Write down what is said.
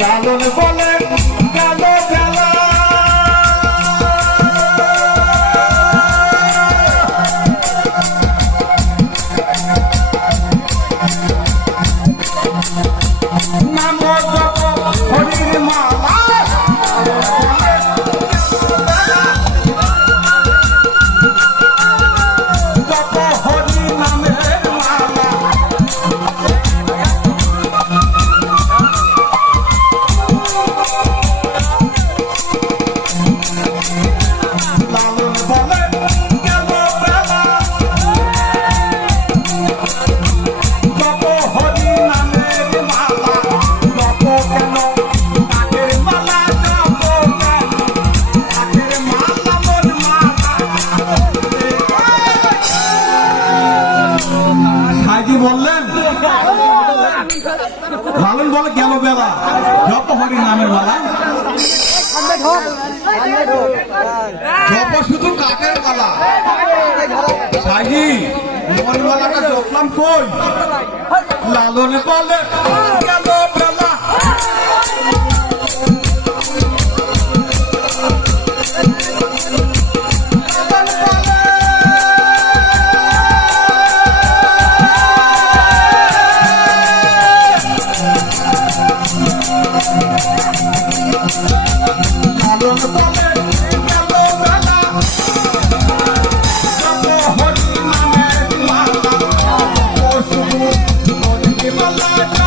লালন বলে গেল বেলা নাম জপ হরির মালা জপ হরি নামের মালা লালন বলে গেল বেলা জপ হরি নামের মালা জপ কেন কাকের মালা জপ কেন কাকের মালা মন মালা সাইজি বললেন লালন বলে গেল বেলা জপ হরি নামের মালা জপ শুধু কাকের মালা সাইজি মরিমালাটা জপলাম কই লালনে বলে গেল বেলা লালন বলে গেল বেলা জপ হরি নামের মালা শুধু হরি মালা